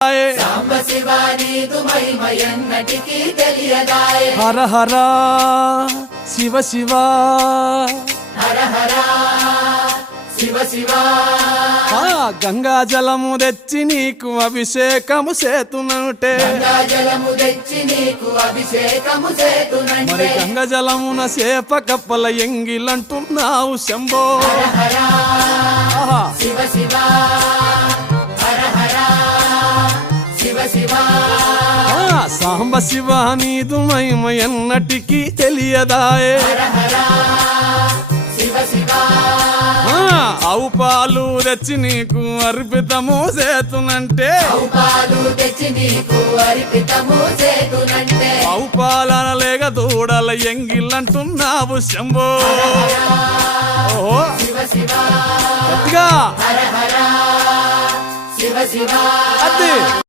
సాంబ శివ నీదు మహిమయన్నటికీ తెలియదాయే హర హర శివ శివ హర హర శివ శివ గంగా జలము తెచ్చి నీకు అభిషేకము చేతునంటే గంగా జలము తెచ్చి నీకు అభిషేకము చేతునంటే మరి గంగా జలమున సేప కప్పల ఎంగిలంటున్నావు శంభో హర హర శివ శివ హర హర శివ శివ సాంబ శివ నీదు మహిమ ఎన్నటికీ తెలియదాయే హర హర శివ శివ ఆవు పాలు తెచ్చి నీకు అర్పితము చేతునంటే ఆవు పాలు తెచ్చి నీకు అర్పితము చేతునంటే ఆవు పాలన లేక దూడల ఎంగిలంటున్నావు శంభో ఓహో శివ శివ గట్టిగా హర హర శివ శివ అదే